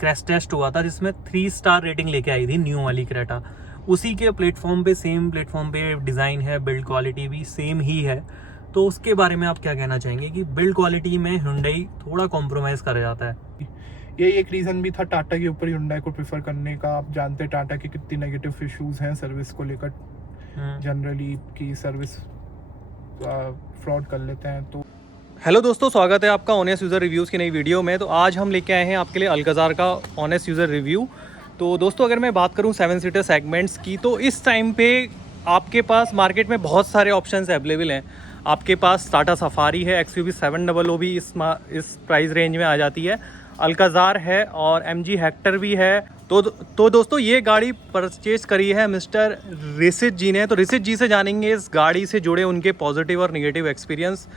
Crash test हुआ था जिसमें 3 स्टार रेटिंग लेके आई थी न्यू वाली क्रेटा। उसी के प्लेटफॉर्म पे, सेम प्लेटफॉर्म पे डिज़ाइन है, बिल्ड क्वालिटी भी सेम ही है। तो उसके बारे में आप क्या कहना चाहेंगे कि बिल्ड क्वालिटी में Hyundai थोड़ा कॉम्प्रोमाइज़ कर जाता है? यही एक रीज़न भी था टाटा के ऊपर Hyundai को प्रेफर करने का। आप जानते हैं टाटा के कितनी नेगेटिव इश्यूज हैं सर्विस को लेकर, जनरली की सर्विस फ्रॉड कर लेते हैं। तो हेलो दोस्तों, स्वागत है आपका ऑनेस्ट यूज़र रिव्यूज़ की नई वीडियो में। तो आज हम लेके आए हैं आपके लिए अल्काज़ार का ऑनेस्ट यूज़र रिव्यू। तो दोस्तों, अगर मैं बात करूं 7 सीटर सेगमेंट्स की, तो इस टाइम पे आपके पास मार्केट में बहुत सारे ऑप्शंस अवेलेबल हैं। आपके पास टाटा सफारी है, XUV 700 भी इस प्राइस रेंज में आ जाती है, अल्काज़ार है और MG हेक्टर भी है। तो दोस्तों, ये गाड़ी परचेज करी है मिस्टर ऋषित जी ने। तो ऋषित जी से जानेंगे इस गाड़ी से जुड़े उनके पॉजिटिव और निगेटिव एक्सपीरियंस।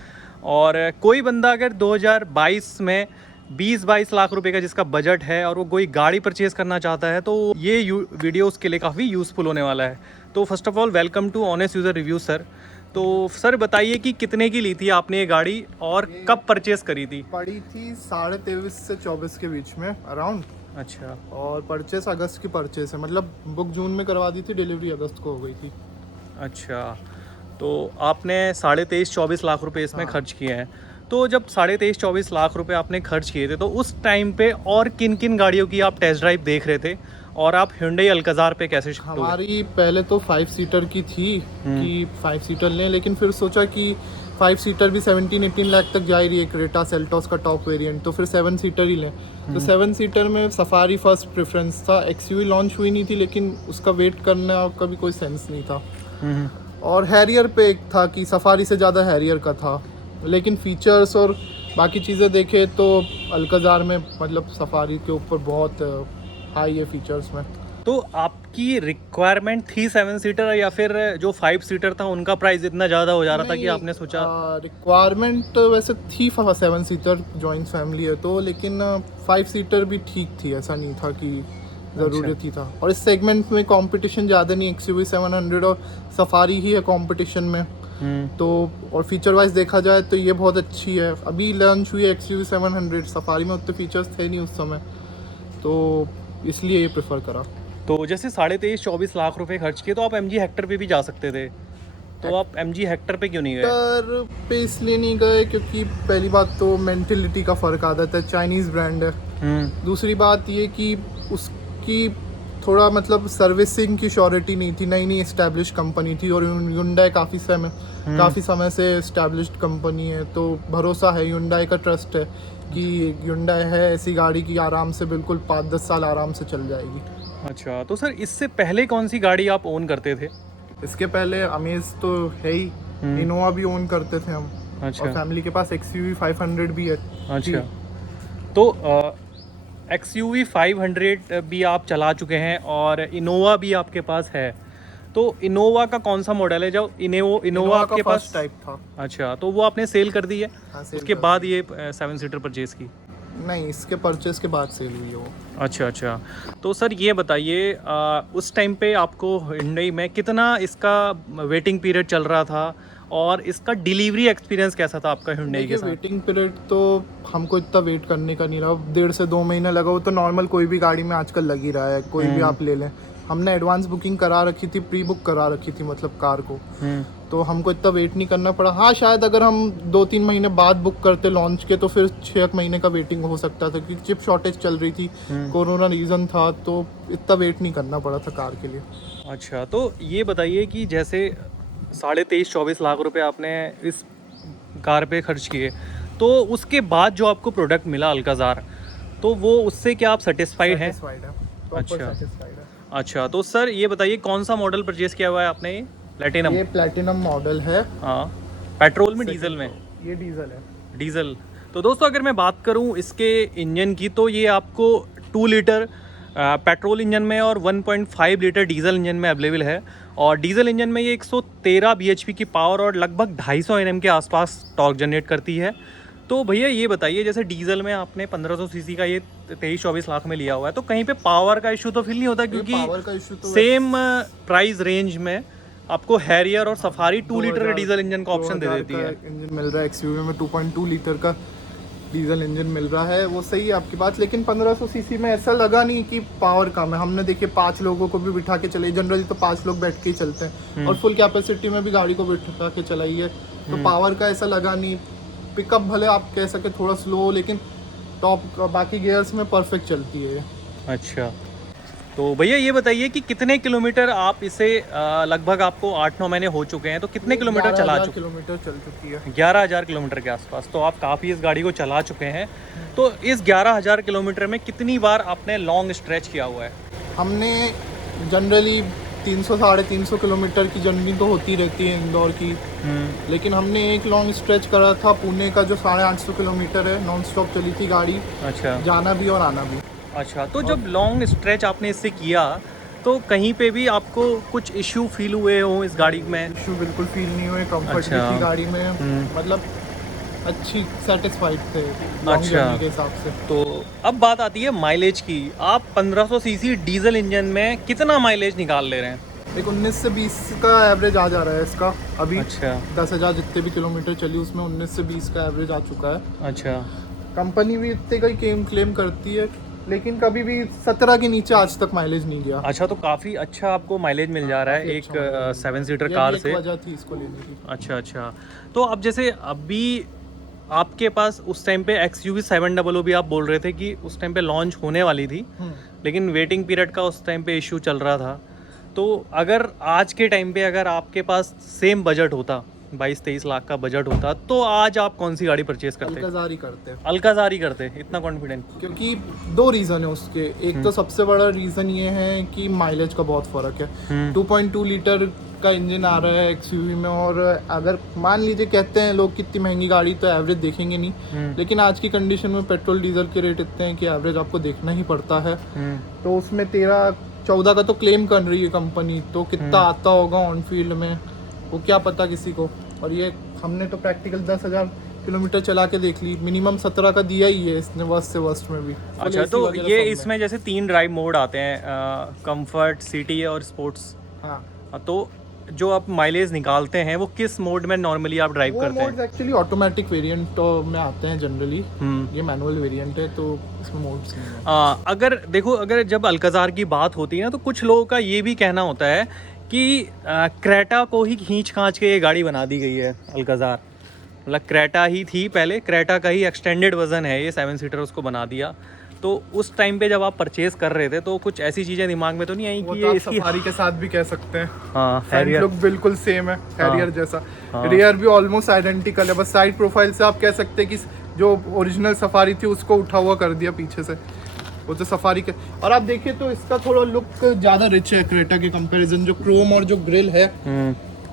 और कोई बंदा अगर 2022 में 20-22 लाख रुपए का जिसका बजट है और वो कोई गाड़ी परचेज़ करना चाहता है, तो ये वीडियो उसके लिए काफ़ी यूज़फुल होने वाला है। तो first of all welcome to honest user review sir. तो सर बताइए कि कितने की ली थी आपने ये गाड़ी और कब परचेज़ करी थी? पड़ी थी 23.5 से 24 के बीच में अराउंड। अच्छा, और परचेस अगस्त की परचेस है, मतलब बुक जून में करवा दी थी, डिलीवरी अगस्त को हो गई थी। अच्छा। तो आपने 23.5-24 लाख रुपए इसमें हाँ। खर्च किए हैं। तो जब 23.5-24 लाख रुपए आपने खर्च किए थे, तो उस टाइम पे और किन किन गाड़ियों की आप टेस्ट ड्राइव देख रहे थे और आप Hyundai अल्काज़ार पे कैसे शिफ्ट हुए? हमारी पहले तो 5 सीटर की थी कि 5 सीटर लें, लेकिन फिर सोचा कि 5 सीटर भी 17-18 लाख तक जा ही रही है, क्रेटा सेल्टोस का टॉप वेरिएंट, तो फिर 7 सीटर ही लें। तो 7 सीटर में सफारी फर्स्ट प्रेफरेंस था। XUV लॉन्च हुई नहीं थी, लेकिन उसका वेट करना का भी कोई सेंस नहीं था। और हैरियर पे एक था कि सफारी से ज़्यादा हैरियर का था, लेकिन फीचर्स और बाकी चीज़ें देखें तो अल्काज़ार में मतलब सफारी के ऊपर बहुत हाई है फीचर्स में। तो आपकी रिक्वायरमेंट थी 7 सीटर या फिर जो 5 सीटर था उनका प्राइस इतना ज़्यादा हो जा रहा था कि आपने सोचा? रिक्वायरमेंट वैसे थी 7 सीटर, जॉइंट फैमिली है तो, लेकिन 5 सीटर भी ठीक थी, ऐसा नहीं था कि ज़रूरत ही था। और इस सेगमेंट में कंपटीशन ज़्यादा नहीं, XUV 700 और सफारी ही है कंपटीशन में। तो और फीचर वाइज देखा जाए तो ये बहुत अच्छी है। अभी लॉन्च हुई है XUV 700, सफारी में उतने फीचर्स थे नहीं उस समय, तो इसलिए ये प्रेफर करा। तो जैसे 23.5-24 लाख रुपए खर्च किए, तो आप MG हेक्टर पे भी जा सकते थे, तो आप MG हेक्टर पे क्यों नहीं गए? हेक्टर पे इसलिए नहीं गए क्योंकि पहली बात तो मेंटेलिटी का फ़र्क आ जाता है, चाइनीज़ ब्रांड है। दूसरी बात ये कि उसकी थोड़ा मतलब सर्विसिंग की श्योरिटी नहीं थी, नई एस्टैब्लिश कंपनी थी, और Hyundai काफ़ी समय से एस्टैब्लिश्ड कंपनी है, तो भरोसा है, Hyundai का ट्रस्ट है कि Hyundai है ऐसी गाड़ी की आराम से बिल्कुल 5-10 साल आराम से चल जाएगी। अच्छा, तो सर इससे पहले कौन सी गाड़ी आप ओन करते थे? इसके पहले अमेज तो है ही, इनोवा भी ओन करते थे हम। अच्छा। और फैमिली के पास XUV 500 भी है। अच्छा, तो XUV 500 भी आप चला चुके हैं और इनोवा भी आपके पास है। तो इनोवा का कौन सा मॉडल है जो इनोवा आपके का पास? फर्स्ट टाइप था। अच्छा, तो वो आपने सेल कर दी है? हाँ, सेल उसके कर बाद ये 7 सीटर परचेज़ की? नहीं, इसके परचेस के बाद सेल हुई है वो। अच्छा अच्छा। तो सर ये बताइए, उस टाइम पे आपको Hyundai में कितना इसका वेटिंग पीरियड चल रहा था और इसका डिलीवरी एक्सपीरियंस कैसा था आपका Hyundai के साथ? वेटिंग पीरियड तो हमको इतना वेट करने का नहीं रहा, 1.5 से 2 महीना लगा, वो तो नॉर्मल कोई भी गाड़ी में आजकल लग ही रहा है, कोई भी आप ले लें। हमने एडवांस बुकिंग करा रखी थी, प्री बुक करा रखी थी मतलब कार को, तो हमको इतना वेट नहीं करना पड़ा। हाँ, शायद अगर हम 2-3 महीने बाद बुक करते लॉन्च के तो फिर 6 महीने का वेटिंग हो सकता था, क्योंकि चिप शॉर्टेज चल रही थी, कोरोना रीज़न था, तो इतना वेट नहीं करना पड़ा था कार के लिए। अच्छा, तो ये बताइए कि जैसे 23.5-24 लाख रुपए आपने इस कार पे खर्च किए, तो उसके बाद जो आपको प्रोडक्ट मिला अल्काज़ार, तो वो उससे क्या आप सेटिस्फाइड हैं? सेटिस्फाइड है, अच्छा। प्रॉपर सेटिस्फाइड है। अच्छा, तो सर ये बताइए कौन सा मॉडल परचेज़ किया हुआ है आपने? ये प्लेटिनम? ये प्लैटिनम मॉडल है। हाँ, पेट्रोल में डीजल में? ये डीजल है। डीजल। तो दोस्तों, अगर मैं बात करूं इसके इंजन की, तो ये आपको 2 लीटर पेट्रोल इंजन में और 1.5 लीटर डीजल इंजन में अवेलेबल है। और डीजल इंजन में ये 113 bhp की पावर और लगभग 250 Nm के आसपास टॉर्क जनरेट करती है। तो भैया ये बताइए, जैसे डीजल में आपने 1500 सीसी का ये 23-24 लाख में लिया हुआ है, तो कहीं पे पावर का इशू तो फील नहीं होता? क्योंकि पावर का इशू तो सेम प्राइस रेंज में आपको हैरियर और सफारी 2 लीटर का डीजल इंजन का ऑप्शन दे देती है। इंजन मिल रहा है XUV में 2.2 लीटर का, डीजल इंजन मिल रहा है, वो सही है आपकी बात। लेकिन 1500 सीसी में ऐसा लगा नहीं कि पावर कम है। हमने देखिए 5 लोगों को भी बिठा के चलाई, जनरली तो 5 लोग बैठ के ही चलते हैं, और फुल कैपेसिटी में भी गाड़ी को बिठा के चलाई है, तो पावर का ऐसा लगा नहीं। पिकअप भले आप कह सके थोड़ा स्लो, लेकिन टॉप बाकी गियर्स में परफेक्ट चलती है। अच्छा, तो भैया ये बताइए कि कितने किलोमीटर आप इसे लगभग आपको 8-9 महीने हो चुके हैं, तो कितने किलोमीटर चला चुके? किलोमीटर चल चुकी है, 11,000 किलोमीटर के आसपास। तो आप काफ़ी इस गाड़ी को चला चुके हैं। तो इस 11,000 किलोमीटर में कितनी बार आपने लॉन्ग स्ट्रेच किया हुआ है? हमने जनरली 300-350 किलोमीटर की जर्नी तो होती रहती है इंदौर की, लेकिन हमने एक लॉन्ग स्ट्रेच करा था पुणे का, जो 850 किलोमीटर है, नॉन स्टॉप चली थी गाड़ी। अच्छा, जाना भी और आना भी। अच्छा, तो जब लॉन्ग स्ट्रेच आपने इससे किया तो कहीं पे भी आपको कुछ इश्यू फील हुए हो इस गाड़ी में? इश्यू बिल्कुल फील नहीं हुए, कंफर्ट भी थी गाड़ी में, मतलब अच्छी सेटिस्फाइड थे लॉन्ग जर्नी के हिसाब से। तो अब बात आती है माइलेज की। आप 1500 सीसी डीजल इंजन में कितना माइलेज निकाल ले रहे हैं? एक 19 से 20 का एवरेज आ जा रहा है इसका अभी। अच्छा, 10,000 जितने भी किलोमीटर चली उसमें 19 से 20 का एवरेज आ चुका है। अच्छा, कंपनी भी इतने का ही क्लेम करती है, लेकिन कभी भी 17 के नीचे आज तक माइलेज नहीं गया। अच्छा, तो काफ़ी अच्छा आपको माइलेज मिल जा रहा है एक 7 सीटर कार से। वजह थी इसको लेने की। अच्छा, अच्छा, तो अब जैसे अभी आपके पास उस टाइम पे XUV 700 भी आप बोल रहे थे कि उस टाइम पे लॉन्च होने वाली थी, लेकिन वेटिंग पीरियड का उस टाइम पे इशू चल रहा था। तो अगर आज के टाइम पे अगर आपके पास सेम बजट होता, 22-23 लाख का बजट होता, तो आज आप कौन सी गाड़ी परचेज करते? अल्काज़ार ही करते। अल्काज़ार ही करते? इतना कॉन्फिडेंट? क्योंकि 2 रीज़न है उसके। एक तो सबसे बड़ा रीज़न ये है कि माइलेज का बहुत फ़र्क है। 2.2 लीटर का इंजन आ रहा है XUV में, और अगर मान लीजिए कहते हैं लोग कितनी महंगी गाड़ी तो एवरेज देखेंगे नहीं, लेकिन आज की कंडीशन में पेट्रोल डीजल के रेट इतने हैं कि एवरेज आपको देखना ही पड़ता है। तो उसमें 13-14 का तो क्लेम कर रही है कंपनी, तो कितना आता होगा ऑन फील्ड में वो क्या पता किसी को। और ये हमने तो प्रैक्टिकल 10,000 किलोमीटर चला के देख ली, मिनिमम 17 का दिया ही है इसने वर्स्ट से वर्स्ट में भी। अच्छा, तो ये इसमें जैसे 3 ड्राइव मोड आते हैं, कंफर्ट, सिटी और स्पोर्ट्स। हाँ, तो जो आप माइलेज निकालते हैं वो किस मोड में नॉर्मली आप ड्राइव करते हैं? वो एक्चुअली ऑटोमेटिक वेरिएंट में आते हैं जनरली। ये मैनुअल वेरिएंट है, तो इसमें मोड्स नहीं है। अगर देखो, अगर जब अल्काज़ार की बात होती है ना, तो कुछ लोगों का ये भी कहना होता है कि क्रेटा को ही खींच खांच के ये गाड़ी बना दी गई है अल्काज़ार। मतलब क्रेटा ही थी पहले, क्रेटा का ही एक्सटेंडेड वर्जन है ये 7 सीटर, उसको बना दिया। तो उस टाइम पे जब आप परचेज कर रहे थे तो कुछ ऐसी चीजें दिमाग में तो नहीं आई कि ये इसकी सफारी के साथ भी कह सकते हैं। हाँ, फ्रंट लुक बिल्कुल सेम है हैरियर जैसा। रियर भी ऑलमोस्ट आइडेंटिकल है, बस साइड प्रोफाइल से आप कह सकते हैं कि जो ओरिजिनल सफारी थी उसको उठा हुआ कर दिया पीछे से, वो तो सफारी के। और आप देखिए तो इसका थोड़ा लुक ज्यादा रिच है क्रेटा के कंपैरिजन। जो क्रोम और जो ग्रिल है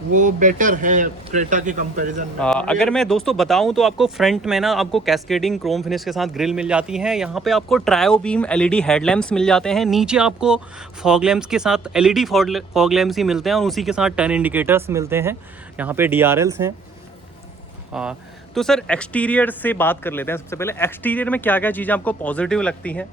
वो बेटर है क्रेटा के कंपैरिजन में। अगर मैं दोस्तों बताऊं तो आपको फ्रंट में ना आपको कैस्केडिंग क्रोम फिनिश के साथ ग्रिल मिल जाती है। यहाँ पे आपको ट्रायो बीम LED हेडलैम्प्स मिल जाते हैं। नीचे आपको फॉग लैम्प्स के साथ LED फॉग लैम्प्स ही मिलते हैं, और उसी के साथ टर्न इंडिकेटर्स मिलते हैं। यहाँ पे DRLs हैं। तो सर एक्सटीरियर से बात कर लेते हैं। सबसे पहले एक्सटीरियर में क्या क्या चीज़ें आपको पॉजिटिव लगती हैं?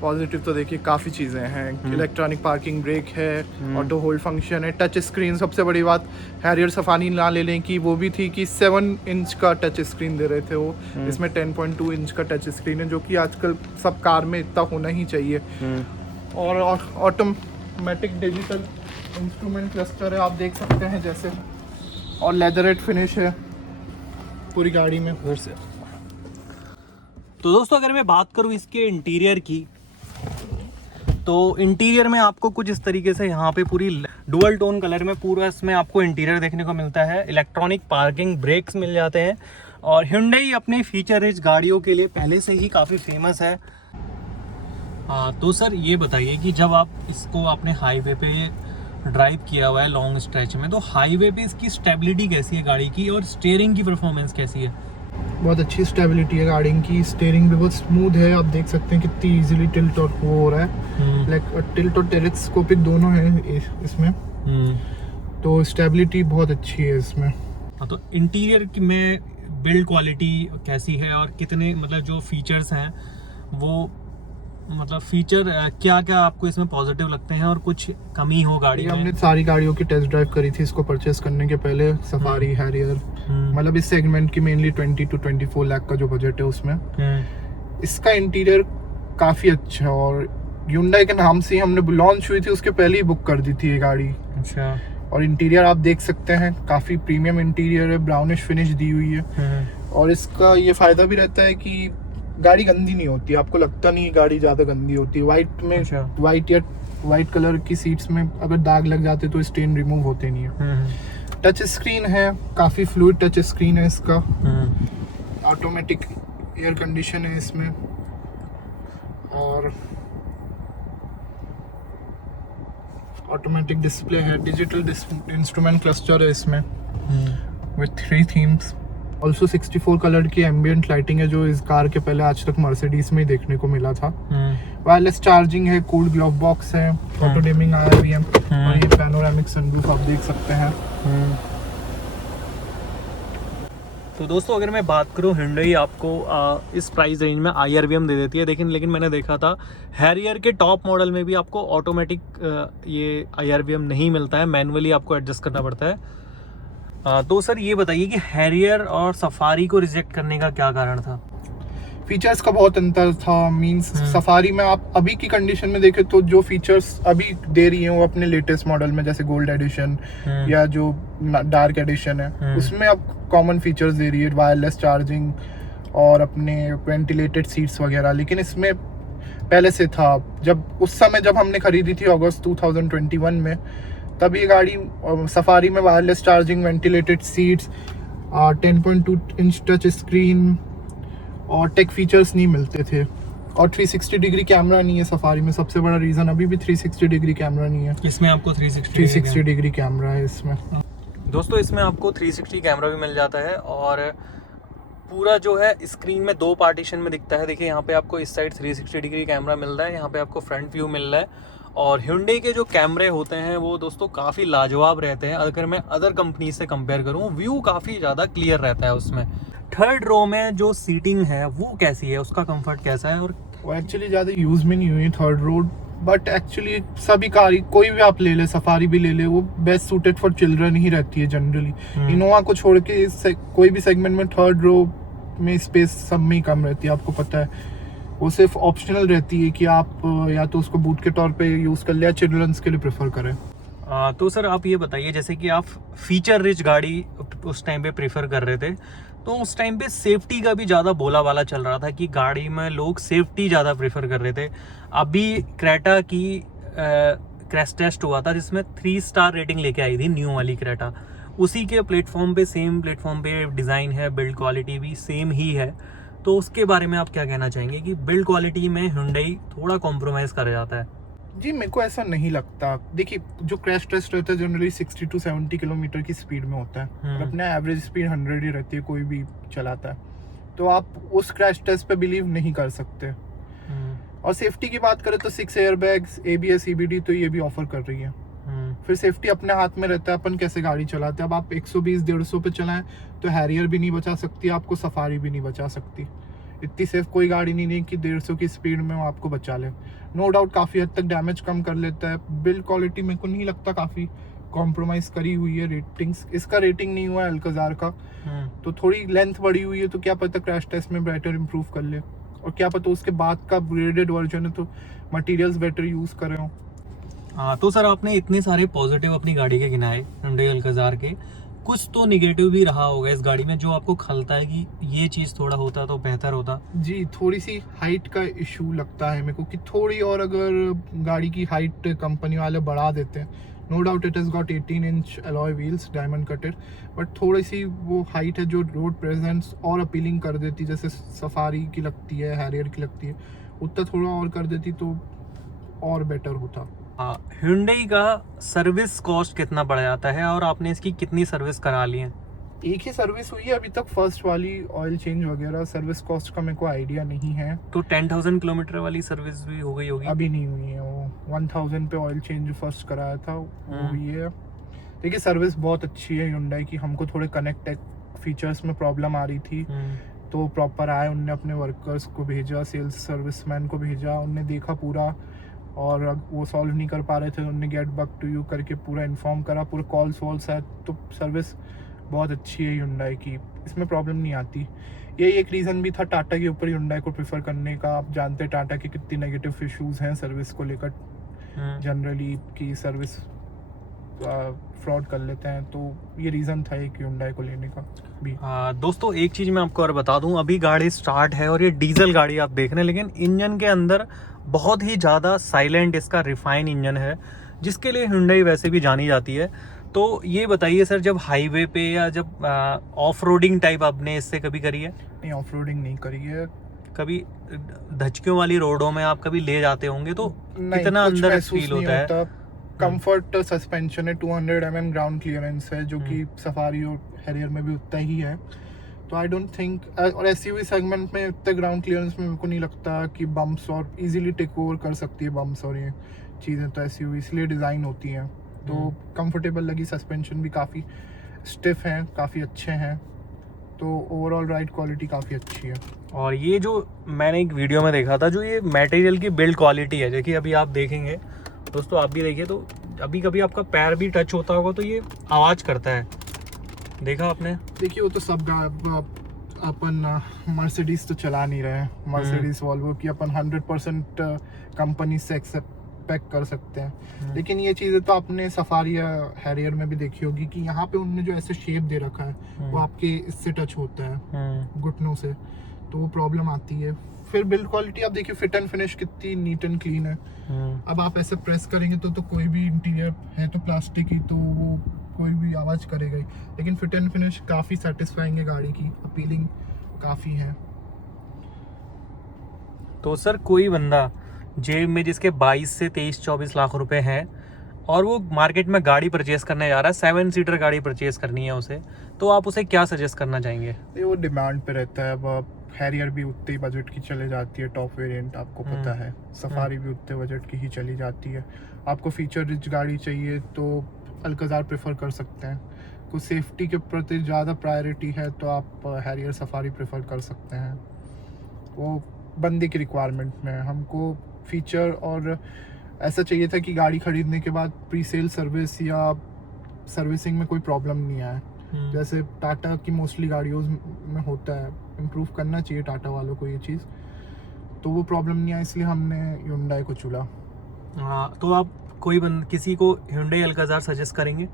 पॉजिटिव तो देखिए काफ़ी चीज़ें हैं। इलेक्ट्रॉनिक पार्किंग ब्रेक है, ऑटो होल्ड फंक्शन है, टच स्क्रीन। सबसे बड़ी बात हैरियर सफारी ना ले लें कि वो भी थी कि 7 इंच का टच स्क्रीन दे रहे थे वो। इसमें 10.2 इंच का टच स्क्रीन है, जो कि आजकल सब कार में इतना होना ही चाहिए। और ऑटोमेटिक डिजिटल इंस्ट्रूमेंट क्लस्टर है, आप देख सकते हैं जैसे, और लेदरेट फिनिश है पूरी गाड़ी में। तो दोस्तों अगर मैं बात करूँ इसके इंटीरियर की, तो इंटीरियर में आपको कुछ इस तरीके से यहाँ पे पूरी डुअल टोन कलर में पूरा इसमें आपको इंटीरियर देखने को मिलता है। इलेक्ट्रॉनिक पार्किंग ब्रेक्स मिल जाते हैं, और Hyundai अपने फीचर रिच गाड़ियों के लिए पहले से ही काफ़ी फेमस है। तो सर ये बताइए कि जब आप इसको अपने हाईवे पे ड्राइव किया हुआ है लॉन्ग स्ट्रेच में, तो हाईवे पे इसकी स्टेबिलिटी कैसी है गाड़ी की, और स्टीयरिंग की परफॉर्मेंस कैसी है? बहुत अच्छी स्टेबिलिटी है गाड़ी की। स्टीयरिंग भी बहुत स्मूथ है, आप देख सकते हैं कितनी इजीली टिल्ट और वो हो रहा है। लाइक टिल्ट और टेलेस्कोपिक दोनों है इसमें। तो स्टेबिलिटी बहुत अच्छी है इसमें। तो इंटीरियर में बिल्ड क्वालिटी कैसी है, और कितने मतलब जो फीचर्स हैं वो मतलब फीचर क्या क्या आपको इसमें पॉजिटिव लगते हैं और कुछ कमी हो गाड़ी ये में? हमने सारी गाड़ियों की टेस्ट ड्राइव करी थी इसको परचेस करने के पहले, सफारी, हैरियर, मतलब इस सेगमेंट की मेनली 20 to 24 लाख का जो बजट है उसमें इसका इंटीरियर काफ़ी अच्छा है। और Hyundai के नाम से ही हमने लॉन्च हुई थी उसके पहले ही बुक कर दी थी ये गाड़ी। अच्छा। और इंटीरियर आप देख सकते हैं, काफ़ी प्रीमियम इंटीरियर है, ब्राउनिश फिनिश दी हुई है। और इसका ये फ़ायदा भी रहता है कि गाड़ी गंदी नहीं होती, आपको लगता नहीं गाड़ी ज़्यादा गंदी होती है। वाइट में अच्छा। वाइट कलर की सीट्स में अगर दाग लग जाते तो स्टेन रिमूव होते नहीं है। टच स्क्रीन है, काफ़ी फ्लूइड टच स्क्रीन है इसका। ऑटोमेटिक एयर कंडीशन है इसमें, और ऑटोमेटिक डिस्प्ले है, डिजिटल इंस्ट्रूमेंट क्लस्टर है इसमें विथ 3 थीम्स। ऑल्सो 64 कलर की एम्बियंट लाइटिंग है जो इस कार के पहले आज तक मर्सिडीज में ही देखने को मिला था। वायरलेस चार्जिंग है, कूल्ड ग्लोव बॉक्स है, ऑटो डिमिंग IRVM और ये पैनोरामिक सनरूफ आप देख सकते हैं। तो दोस्तों अगर मैं बात करूं, Hyundai आपको इस प्राइस रेंज में IRVM दे देती है, लेकिन मैंने देखा था हैरियर के टॉप मॉडल में भी आपको ऑटोमेटिक ये IRVM नहीं मिलता है, मैनुअली आपको एडजस्ट करना पड़ता है। तो सर ये बताइए कि हैरियर और सफारी को रिजेक्ट करने का क्या कारण था? फीचर्स का बहुत अंतर था। मींस सफारी में आप अभी की कंडीशन में देखें तो जो फीचर्स अभी दे रही हैं वो अपने लेटेस्ट मॉडल में, जैसे गोल्ड एडिशन या जो डार्क एडिशन है उसमें अब कॉमन फीचर्स दे रही है, वायरलेस चार्जिंग और अपने वेंटिलेटेड सीट्स वगैरह। लेकिन इसमें पहले से था, जब उस समय जब हमने खरीदी थी अगस्त 2021 में, तब ये गाड़ी सफारी में wireless charging, ventilated seats, 10.2 inch touch screen और टेक फीचर्स नहीं मिलते थे। और 360 डिग्री कैमरा नहीं है सफारी में, सबसे बड़ा रीज़न अभी भी 360 डिग्री कैमरा नहीं है। इसमें आपको 360 डिग्री कैमरा है इसमें। दोस्तों इसमें आपको 360 कैमरा भी मिल जाता है और पूरा जो है स्क्रीन में 2 पार्टीशन में दिखता है। देखिए यहाँ पे आपको इस साइड 360 डिग्री कैमरा मिल रहा है, यहाँ पे आपको फ्रंट व्यू मिल रहा है। और Hyundai के जो कैमरे होते हैं वो दोस्तों काफ़ी लाजवाब रहते हैं। अगर मैं अदर कंपनी से कंपेयर करूँ, व्यू काफ़ी ज़्यादा क्लियर रहता है उसमें। थर्ड रो में जो सीटिंग है वो कैसी है, उसका कंफर्ट कैसा है? और वो एक्चुअली ज़्यादा यूज़ में नहीं हुई थर्ड रो, बट एक्चुअली सभी कार कोई भी आप ले ले, सफारी भी ले ले, वो बेस्ट सूटेड फॉर चिल्ड्रन ही रहती है जनरली। इनोवा को छोड़ के कोई भी सेगमेंट में थर्ड रो में स्पेस सब में ही कम रहती है, आपको पता है। वो सिर्फ ऑप्शनल रहती है कि आप या तो उसको बूट के तौर पे यूज़ कर ले या चिल्ड्रंस के लिए प्रेफर करें। तो सर आप ये बताइए, जैसे कि आप फीचर रिच गाड़ी उस टाइम पे प्रेफर कर रहे थे, तो उस टाइम पे सेफ्टी का भी ज़्यादा बोला वाला चल रहा था कि गाड़ी में लोग सेफ्टी ज़्यादा प्रेफर कर रहे थे। अभी क्रेटा की क्रैश टेस्ट हुआ था जिसमें 3 स्टार रेटिंग लेके आई थी न्यू वाली क्रेटा। उसी के प्लेटफॉर्म पे, सेम प्लेटफॉर्म पे डिज़ाइन है, बिल्ड क्वालिटी भी सेम ही है। तो उसके बारे में आप क्या कहना चाहेंगे कि बिल्ड क्वालिटी में Hyundai थोड़ा कॉम्प्रोमाइज़ कर जाता है? जी मेरे को ऐसा नहीं लगता। देखिए जो क्रैश टेस्ट रहता है जनरली 60 to 70 किलोमीटर की स्पीड में होता है और अपने एवरेज स्पीड 100 ही रहती है, कोई भी चलाता है, तो आप उस क्रैश टेस्ट पे बिलीव नहीं कर सकते। और सेफ्टी की बात करें तो 6 एयरबैग्स, ABS, EBD तो ये भी ऑफर कर रही है। फिर सेफ्टी अपने हाथ में रहता है, अपन कैसे गाड़ी चलाते हैं। अब आप 120-150 पे चलाएं तो हैरियर भी नहीं बचा सकती आपको, सफारी भी नहीं बचा सकती। इतनी सेफ कोई गाड़ी नहीं है कि 150 की स्पीड में वो आपको बचा ले। नो डाउट काफ़ी हद तक डैमेज कम कर लेता है। बिल्ड क्वालिटी मेरे को नहीं लगता काफ़ी कॉम्प्रोमाइज़ करी हुई है। रेटिंग्स, इसका रेटिंग नहीं हुआ है अल्काजार का, तो थोड़ी लेंथ बढ़ी हुई है, तो क्या पता क्रैश टेस्ट में बेटर इम्प्रूव कर ले, और क्या पता उसके बाद का अपग्रेडेड वर्जन है तो मटेरियल्स बेटर यूज़ कर रहे हो। हाँ, तो सर आपने इतने सारे पॉजिटिव अपनी गाड़ी के गिनाए Hyundai अल्काजार के, कुछ तो निगेटिव भी रहा होगा इस गाड़ी में जो आपको खलता है कि ये चीज़ थोड़ा होता तो बेहतर होता? जी थोड़ी सी हाइट का इशू लगता है मेरे को कि थोड़ी और अगर गाड़ी की हाइट कंपनी वाले बढ़ा देते हैं। No doubt it has got 18 inch alloy wheels diamond cutted, but थोड़ी सी वो हाइट है जो रोड प्रेजेंस और अपीलिंग कर देती, जैसे सफारी की लगती है, हैरियर की लगती है, उतना थोड़ा और कर देती तो और बेटर होता। Hyundai का सर्विस कॉस्ट कितना बढ़ जाता है और आपने इसकी कितनी सर्विस करा ली है? एक ही सर्विस हुई है अभी तक, फर्स्ट वाली, ऑयल चेंज वगैरह। सर्विस कॉस्ट का मेरे को आइडिया नहीं है। तो 10,000 किलोमीटर वाली सर्विस भी हो गई होगी? अभी नहीं हुई है, वो 1000 पे ऑयल चेंज फर्स्ट कराया था वो हुई है। देखिए सर्विस बहुत अच्छी है Hyundai की। हमको थोड़े कनेक्ट फीचर्स में प्रॉब्लम आ रही थी, तो प्रॉपर आए, उनने अपने वर्कर्स को भेजा, सेल्स सर्विसमैन को भेजा, उनने देखा पूरा, और वो सॉल्व नहीं कर पा रहे थे, उनने गेट बैक टू यू करके पूरा इन्फॉर्म करा, पूरे कॉल्स वॉल्स है। तो सर्विस बहुत अच्छी है Hyundai की, इसमें प्रॉब्लम नहीं आती। यही एक रीज़न भी था टाटा के ऊपर Hyundai को प्रेफर करने का। आप जानते हैं टाटा के कितनी नेगेटिव इश्यूज़ हैं सर्विस को लेकर जनरली, की सर्विस फ्रॉड कर लेते हैं, तो ये रीज़न था एक Hyundai को लेने का भी। दोस्तों एक चीज़ मैं आपको और बता दूं, अभी गाड़ी स्टार्ट है और ये डीजल गाड़ी आप देख रहे हैं, लेकिन इंजन के अंदर बहुत ही ज़्यादा साइलेंट इसका रिफाइन इंजन है, जिसके लिए Hyundai वैसे भी जानी जाती है। तो ये बताइए सर, जब हाईवे पे या जब ऑफ रोडिंग टाइप आपने इससे कभी करी है? नहीं, ऑफ रोडिंग नहीं करी है कभी धचकियों वाली रोडों में आप कभी ले जाते होंगे तो नहीं, कितना कुछ अंदर महसूस फील नहीं होता है? कंफर्ट सस्पेंशन है, 200 mm ग्राउंड क्लियरेंस है, जो कि सफारी और हैरियर में भी उतना ही है। तो आई डोंट थिंक, और एसयूवी सेगमेंट में उतने ग्राउंड क्लियरेंस में मेरे को नहीं लगता कि बम्प्स और इजीली टेक ओवर कर सकती है बम्प्स और ये चीज़ें। तो एसयूवी इसलिए डिज़ाइन होती हैं, तो कंफर्टेबल लगी। सस्पेंशन भी काफ़ी स्टिफ हैं, काफ़ी अच्छे हैं, तो ओवरऑल राइड क्वालिटी काफ़ी अच्छी है। और ये जो मैंने एक वीडियो में देखा था, जो ये मटेरियल की बिल्ड क्वालिटी है, देखिए अभी आप देखेंगे दोस्तों, आप भी देखिए, तो अभी कभी आपका पैर भी टच होता होगा तो ये आवाज़ करता है, देखा आपने? देखिए वो तो सब अपन मर्सिडीज तो चला नहीं रहे हैं, मर्सिडीज वॉल्वो की अपन 100% कंपनी से एक्सपेक्ट कर सकते हैं। लेकिन ये चीज़ें तो आपने सफारी या हैरियर में भी देखी होगी कि यहाँ पे उनने जो ऐसे शेप दे रखा है वो आपके इससे टच होता है घुटनों से, तो वो प्रॉब्लम आती है। फिर बिल्ड क्वालिटी आप देखिए, फिट एंड फिनिश कितनी नीट एंड क्लीन है। अब आप ऐसे प्रेस करेंगे तो कोई भी इंटीरियर है तो प्लास्टिक ही, तो वो कोई भी आवाज़ करेगा ही, लेकिन फिट एंड फिनिश काफ़ी सेटिस्फाइंग है गाड़ी की, अपीलिंग काफ़ी है। तो सर कोई बंदा जेब में जिसके 22 से 23-24 लाख रुपए हैं और वो मार्केट में गाड़ी परचेस करने जा रहा है, 7 सीटर गाड़ी परचेस करनी है उसे, तो आप उसे क्या सजेस्ट करना चाहेंगे? ये वो डिमांड पे रहता है। अब हैरियर भी उतने ही बजट की चले जाती है, टॉप वेरिएंट आपको पता है, सफारी भी उतने बजट की ही चली जाती है। आपको फीचर रिच गाड़ी चाहिए तो अल्काज़ार प्रेफर कर सकते हैं। कुछ सेफ्टी के प्रति ज़्यादा प्रायोरिटी है तो आप हैरियर सफारी प्रेफर कर सकते हैं। वो बंदे की रिक्वायरमेंट में है। हमको फीचर और ऐसा चाहिए था कि गाड़ी खरीदने के बाद प्री सेल सर्विस या सर्विसिंग में कोई प्रॉब्लम नहीं आए, जैसे टाटा की मोस्टली गाड़ियों में होता है। इम्प्रूव करना चाहिए टाटा वालों को ये चीज़, तो वो प्रॉब्लम नहीं आया, इसलिए हमने Hyundai को चुना। हाँ, तो आप कोई किसी को Hyundai अल्काज़ार सजेस्ट करेंगे?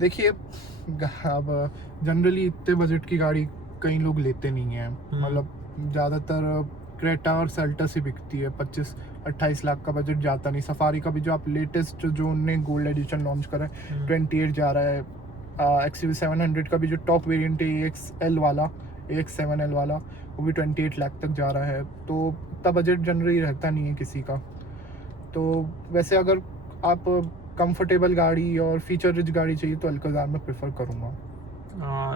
देखिए अब जनरली इतने बजट की गाड़ी कई लोग लेते नहीं हैं, मतलब ज़्यादातर क्रेटा और सेल्टस ही बिकती है। 25-28 लाख का बजट जाता नहीं। सफारी का भी जो आप लेटेस्ट जो उनने गोल्ड एडिशन लॉन्च करा है 28 जा रहा है। XUV 700 का भी जो टॉप वेरिएंट है AX7L वाला वो भी 28 लाख तक जा रहा है, तो इतना बजट जनरली रहता नहीं है किसी का। तो वैसे अगर आप कंफर्टेबल गाड़ी और फीचर रिच गाड़ी चाहिए तो अल्काज़ार में प्रेफर करूँगा।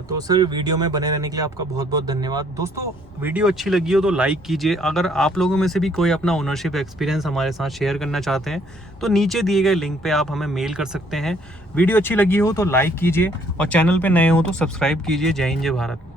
तो सर वीडियो में बने रहने के लिए आपका बहुत बहुत धन्यवाद। दोस्तों वीडियो अच्छी लगी हो तो लाइक कीजिए। अगर आप लोगों में से भी कोई अपना ओनरशिप एक्सपीरियंस हमारे साथ शेयर करना चाहते हैं तो नीचे दिए गए लिंक पे आप हमें मेल कर सकते हैं। वीडियो अच्छी लगी हो तो लाइक कीजिए और चैनल पे नए हो तो सब्सक्राइब कीजिए। जय हिंद, जय भारत।